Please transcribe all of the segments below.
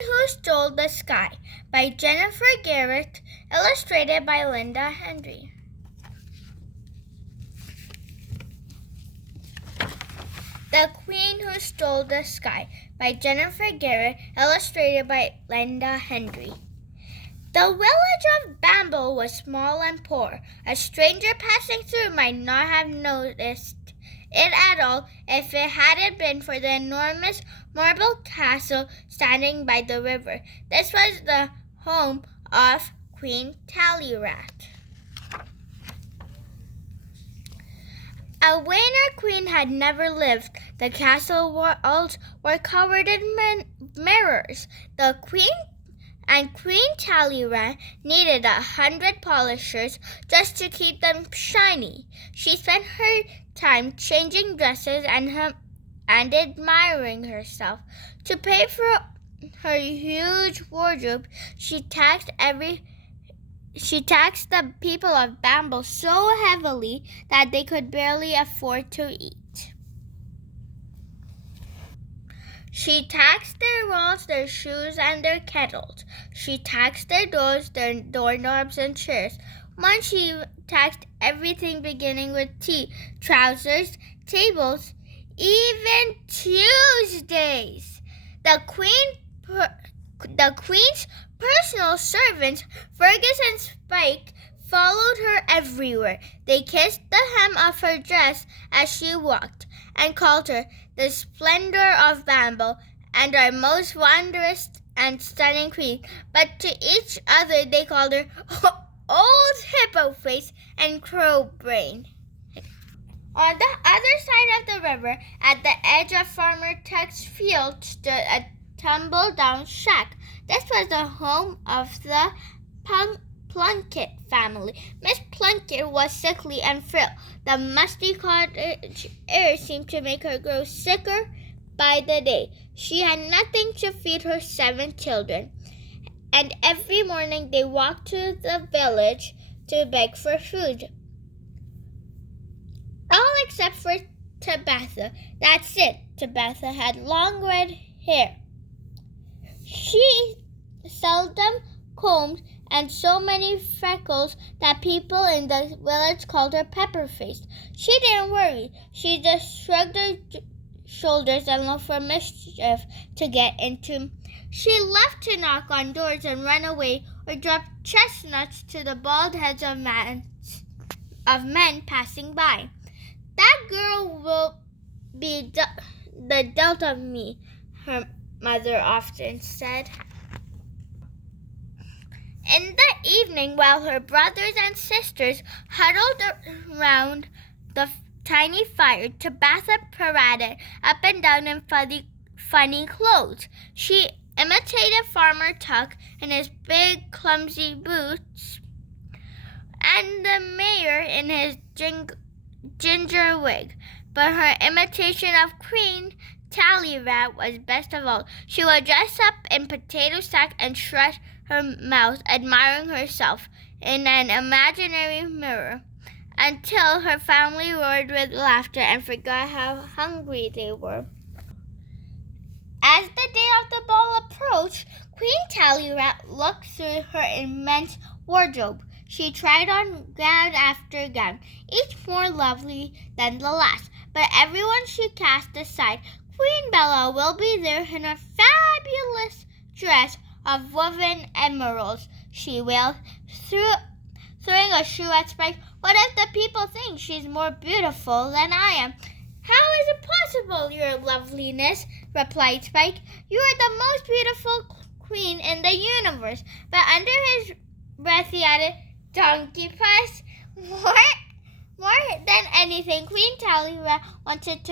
Who Stole the Sky by Jennifer Garrett, illustrated by Hendry. The Queen Who Stole the Sky by Jennifer Garrett, illustrated by Hendry. The village of Bamble was small and poor. A stranger passing through might not have noticed it at all if it hadn't been for the enormous marble castle standing by the river. This was the home of Queen Tallyrat. A wainer queen had never lived. The castle walls were covered in mirrors. The Queen Tallyrat needed 100 polishers just to keep them shiny. She spent her time changing dresses and admiring herself. To pay for her huge wardrobe, she taxed the people of Bamble so heavily that they could barely afford to eat. She taxed their walls, their shoes, and their kettles. She taxed their doors, their doorknobs, and chairs. Once she taxed everything beginning with tea, trousers, tables, even Tuesdays. The Queen's personal servants, Fergus and Spike, followed her everywhere. They kissed the hem of her dress as she walked, and called her the splendor of Bamble and our most wondrous and stunning queen. But to each other they called her Old Hippo Face and Crow Brain. On the other side of the river, at the edge of Farmer Tuck's field, stood a tumble-down shack. This was the home of the Plunkett family. Miss Plunkett was sickly and frail. The musty cottage air seemed to make her grow sicker by the day. She had nothing to feed her 7 children, and every morning they walked to the village to beg for food. All except for Tabitha. That's it. Tabitha had long red hair. She seldom combed and so many freckles that people in the village called her Pepper-Faced. She didn't worry. She just shrugged her shoulders and looked for mischief to get into. She loved to knock on doors and run away or drop chestnuts to the bald heads of men passing by. That girl will be the death of me, her mother often said. In the evening, while her brothers and sisters huddled around the tiny fire, Tabitha paraded up and down in funny clothes. She imitated Farmer Tuck in his big, clumsy boots and the mayor in his ginger wig. But her imitation of Queen Tallyrat was best of all. She would dress up in potato sack and shut her mouth, admiring herself in an imaginary mirror, until her family roared with laughter and forgot how hungry they were. As the day of the ball approached, Queen Tallyrat looked through her immense wardrobe. She tried on gown after gown, each more lovely than the last, but everyone she cast aside. Queen Bella will be there in a fabulous dress of woven emeralds, she wailed, throwing a shoe at Spike. What if the people think she's more beautiful than I am? How is it possible, your loveliness? Replied Spike. You are the most beautiful queen in the universe. But under his breath he added, Donkey Puss. More than anything, Queen Tallyrat wanted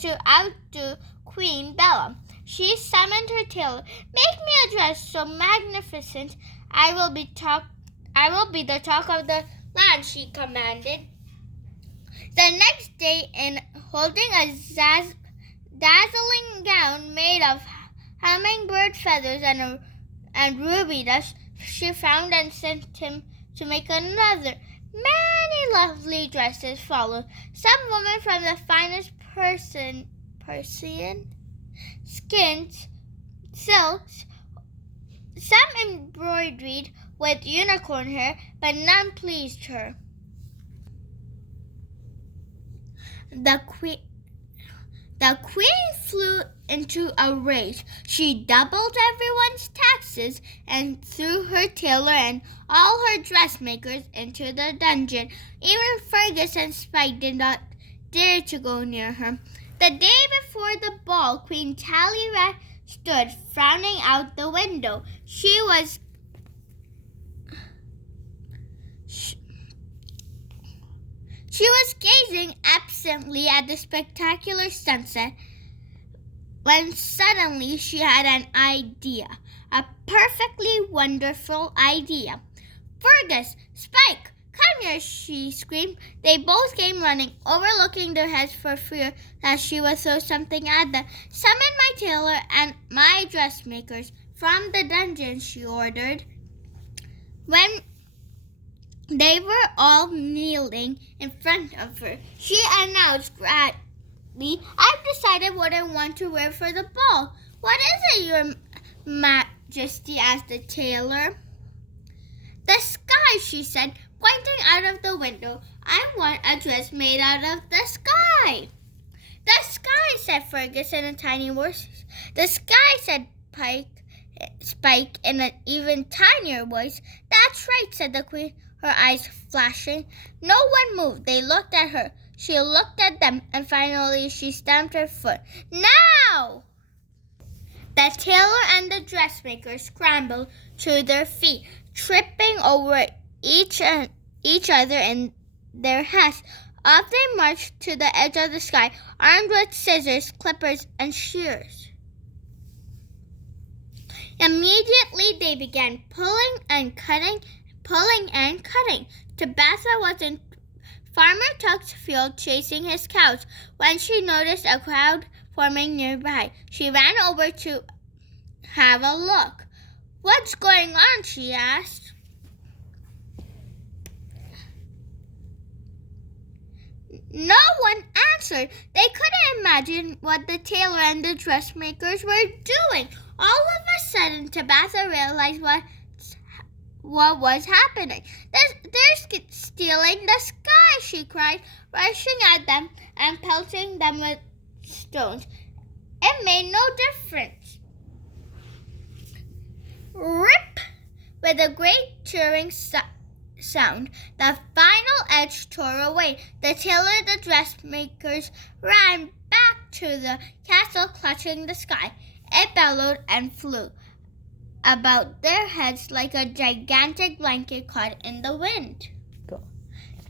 to outdo Queen Bella. She summoned her tailor. Make me a dress so magnificent I will be the talk of the land, she commanded. The next day, in holding a dazzling gown made of hummingbird feathers and ruby dust, she found and sent him to make another. Many lovely dresses followed. Some women from the finest Persian skins silks, some embroidered with unicorn hair, but none pleased her. The queen flew into a rage. She doubled everyone's taxes and threw her tailor and all her dressmakers into the dungeon. Even Fergus and Spike did not dare to go near her. The day before the ball, Queen Talleyrand stood frowning out the window. She was gazing absently at the spectacular sunset when suddenly she had an idea, a perfectly wonderful idea. "Fergus, Spike, come here," she screamed. They both came running, overlooking their heads for fear that she would throw something at them. "Summon my tailor and my dressmakers from the dungeon," she ordered. When they were all kneeling in front of her, she announced gladly, "I've decided what I want to wear for the ball." "What is it, Your Majesty?" asked the tailor. "The sky," she said, pointing out of the window. "I want a dress made out of the sky." "The sky," said Fergus in a tiny voice. "The sky," said Spike in an even tinier voice. "That's right," said the queen, her eyes flashing. No one moved. They looked at her. She looked at them, and finally she stamped her foot. "Now!" The tailor and the dressmaker scrambled to their feet, tripping over each other in their hats. Off they marched to the edge of the sky, armed with scissors, clippers, and shears. Immediately they began pulling and cutting. Tabitha was in Farmer Tuck's field chasing his cows when she noticed a crowd forming nearby. She ran over to have a look. "What's going on?" she asked. No one answered. They couldn't imagine what the tailor and the dressmakers were doing. All of a sudden, Tabitha realized what was happening. "They're stealing the sky," she cried, rushing at them and pelting them with stones. It made no difference. Rip! With a great tearing sound, the final edge tore away. The tailor and the dressmakers ran back to the castle, clutching the sky. It bellowed and flew about their heads like a gigantic blanket caught in the wind.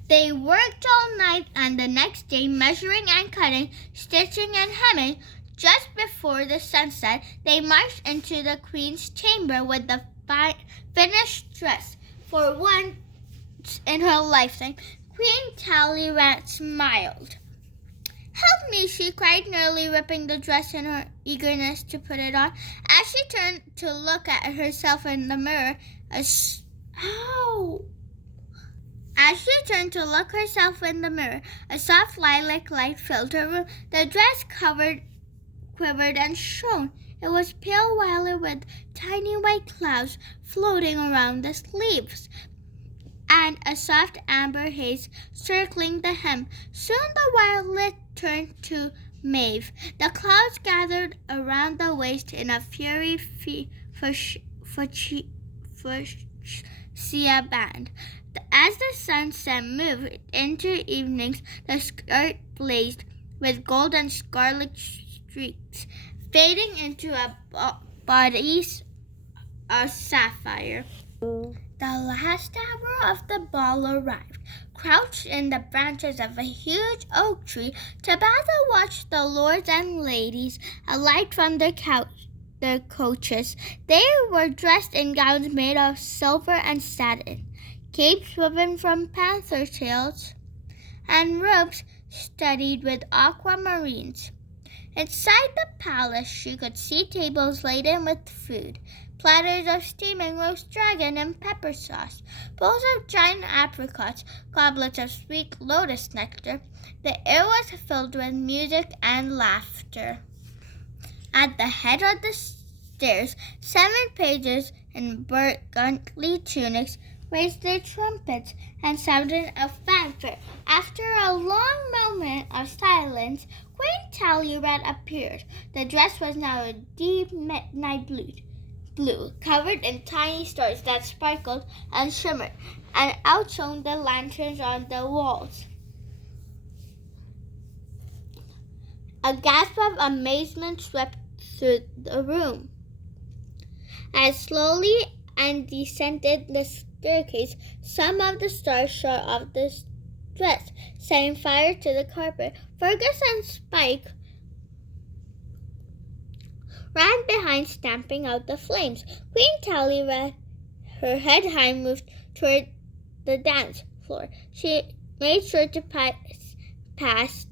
They worked all night and the next day, measuring and cutting, stitching and hemming. Just before the sunset, they marched into the queen's chamber with the finished dress. For once in her lifetime, Queen Talleyrand smiled. "Help me," she cried, nearly ripping the dress in her eagerness to put it on. As she turned to look at herself in the mirror, a soft lilac light filled her room. The dress quivered and shone. It was pale violet with tiny white clouds floating around the sleeves, and a soft amber haze circling the hem. Soon the violet turned to mauve. The clouds gathered around the waist in a fiery fuchsia band. As the sunset moved into evenings, the skirt blazed with gold and scarlet streaks, fading into a bodice of sapphire. The last hour of the ball arrived. Crouched in the branches of a huge oak tree, Tabitha watched the lords and ladies alight from their coaches. They were dressed in gowns made of silver and satin, capes woven from panther tails, and robes studded with aquamarines. Inside the palace, she could see tables laden with food, platters of steaming roast dragon and pepper sauce, bowls of giant apricots, goblets of sweet lotus nectar. The air was filled with music and laughter. At the head of the stairs. 7 pages in burgundy tunics raised their trumpets and sounded a fanfare. After a long moment of silence, Queen Tallyrad appeared. The dress was now a deep midnight blue, covered in tiny stars that sparkled and shimmered, and outshone the lanterns on the walls. A gasp of amazement swept through the room. As slowly and descended the staircase, some of the stars shot off the dress, setting fire to the carpet. Fergus and Spike ran behind, stamping out the flames. Queen Tallyrad, her head high, moved toward the dance floor. She made sure to pass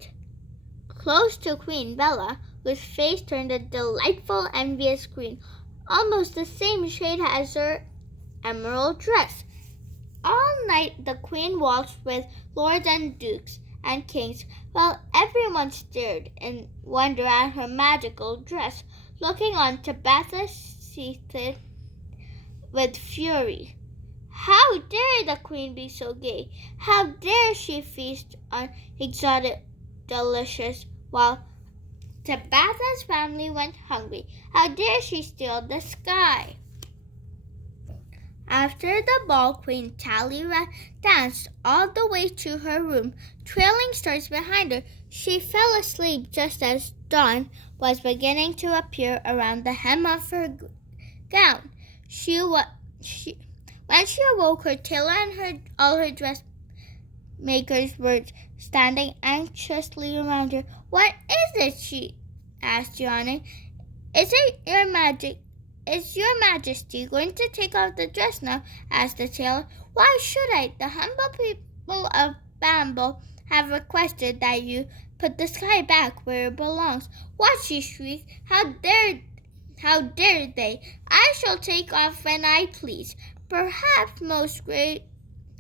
close to Queen Bella, whose face turned a delightful, envious green, almost the same shade as her emerald dress. All night the Queen waltzed with lords and dukes and kings, while everyone stared in wonder at her magical dress. Looking on, Tabitha seethed with fury. How dare the Queen be so gay? How dare she feast on exotic delicious while Tabitha's family went hungry? How dare she steal the sky? After the ball, Queen Tallyrad danced all the way to her room, trailing stars behind her. She fell asleep just as dawn was beginning to appear around the hem of her gown. When she awoke, her tailor and all her dressmakers were standing anxiously around her. "What is it?" she asked, yawning. "Is Your Majesty going to take off the dress now?" asked the tailor. "Why should I? The humble people of Bamble have requested that you put the sky back where it belongs." "What?" she shrieked. How dare they? I shall take off when I please." "Perhaps, most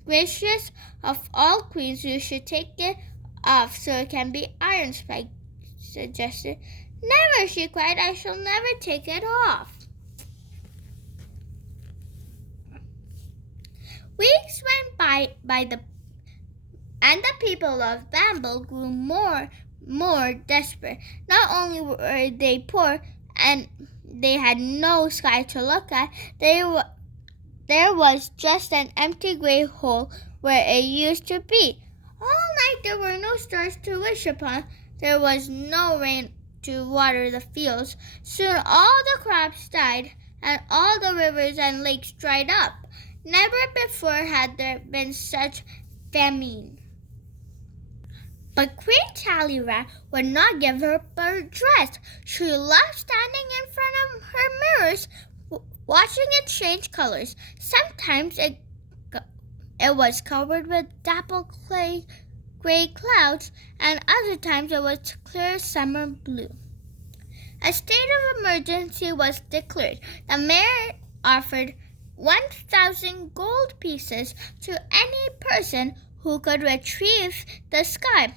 gracious of all queens, you should take it off so it can be ironed," Spike suggested. "Never," she cried. "I shall never take it off." Weeks went by and the people of Bamble grew more desperate. Not only were they poor and they had no sky to look at, there was just an empty gray hole where it used to be. All night there were no stars to wish upon. There was no rain to water the fields. Soon all the crops died, and all the rivers and lakes dried up. Never before had there been such famine. But Queen Tallyrad would not give up her dress. She loved standing in front of her mirrors, watching it change colors. Sometimes it was covered with dapple gray clouds, and other times it was clear summer blue. A state of emergency was declared. The mayor offered 1,000 gold pieces to any person who could retrieve the sky.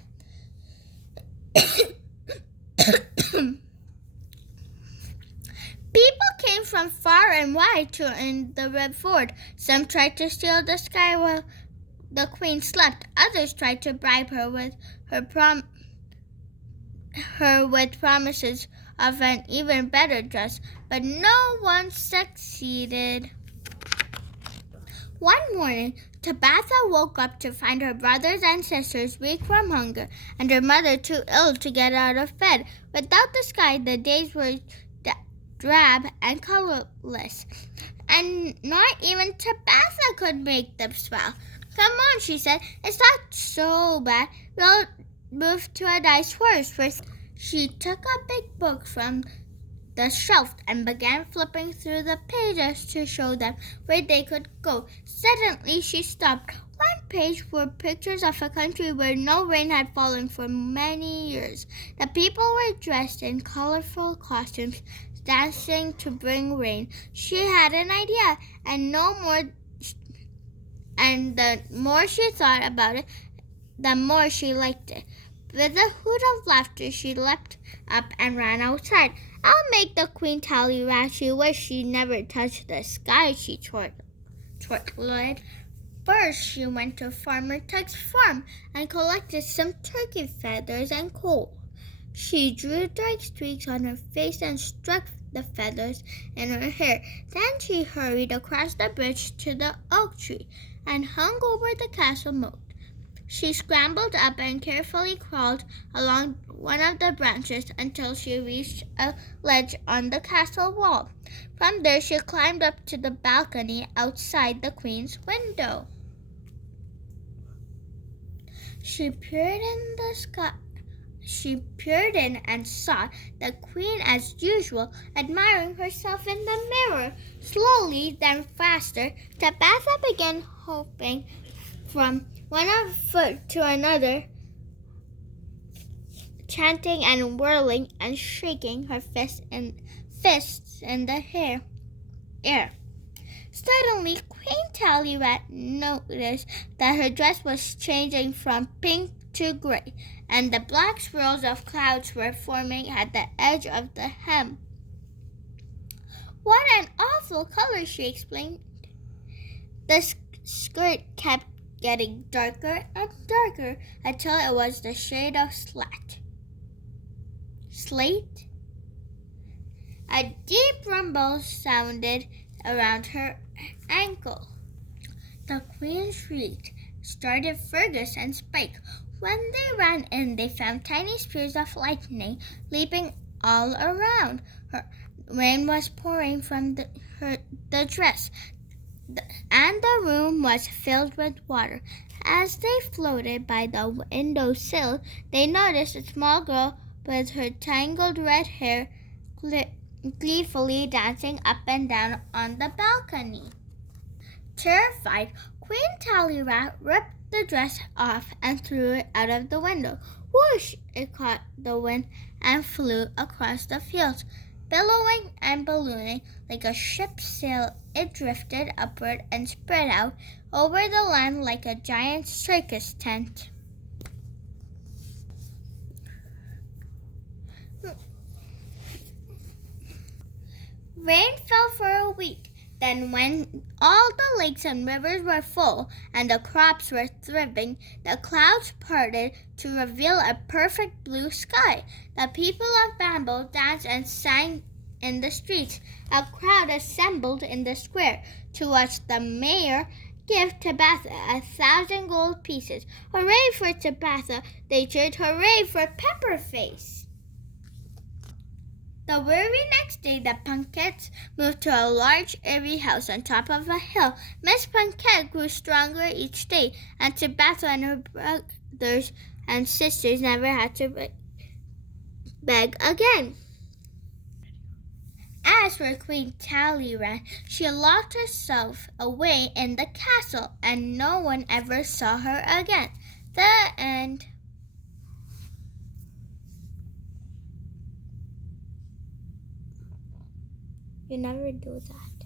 People came from far and wide to earn the reward. Some tried to steal the sky while the Queen slept. Others tried to bribe her with promises of an even better dress, but no one succeeded. One morning, Tabitha woke up to find her brothers and sisters weak from hunger and her mother too ill to get out of bed. Without the sky, the days were drab and colorless, and not even Tabitha could make them smile. "Come on," she said. "It's not so bad. We'll move to a nice forest first." She took a big book from the shelf and began flipping through the pages to show them where they could go. Suddenly she stopped. One page were pictures of a country where no rain had fallen for many years. The people were dressed in colorful costumes, dancing to bring rain. She had an idea, and the more she thought about it, the more she liked it. With a hoot of laughter, she leapt up and ran outside. I'll make the Queen Tallyrat she wished she never touched the sky, she chortled. First, she went to Farmer Tug's farm and collected some turkey feathers and coal. She drew dark streaks on her face and struck the feathers in her hair. Then she hurried across the bridge to the oak tree and hung over the castle moat. She scrambled up and carefully crawled along one of the branches until she reached a ledge on the castle wall. From there, she climbed up to the balcony outside the queen's window. She peered in and saw the queen as usual, admiring herself in the mirror. Slowly, then faster, Tabitha began hopping from one foot to another, chanting and whirling and shaking her fists in the air. Suddenly, Queen Tallyrat noticed that her dress was changing from pink to gray, and the black swirls of clouds were forming at the edge of the hem. "What an awful color," she exclaimed. The skirt kept getting darker and darker until it was the shade of slate. A deep rumble sounded around her ankle. The queen shrieked, started Fergus and Spike. When they ran in, they found tiny spears of lightning leaping all around. Rain was pouring from the dress, and the room was filled with water. As they floated by the window sill, they noticed a small girl with her tangled red hair gleefully dancing up and down on the balcony. Terrified, Queen Tallyrat ripped the dress off and threw it out of the window. Whoosh! It caught the wind and flew across the fields. Billowing and ballooning like a ship's sail, it drifted upward and spread out over the land like a giant circus tent. Rain fell for a week. Then when all the lakes and rivers were full and the crops were thriving, the clouds parted to reveal a perfect blue sky. The people of Bamble danced and sang in the streets. A crowd assembled in the square to watch the mayor give Tabitha 1,000 gold pieces. Hooray for Tabitha! They cheered hooray for Pepperface. The very next day, the Punkets moved to a large, airy house on top of a hill. Miss Punket grew stronger each day, and Tabitha and her brothers and sisters never had to beg again. As for Queen Tallyrat, she locked herself away in the castle, and no one ever saw her again. The end. You never do that.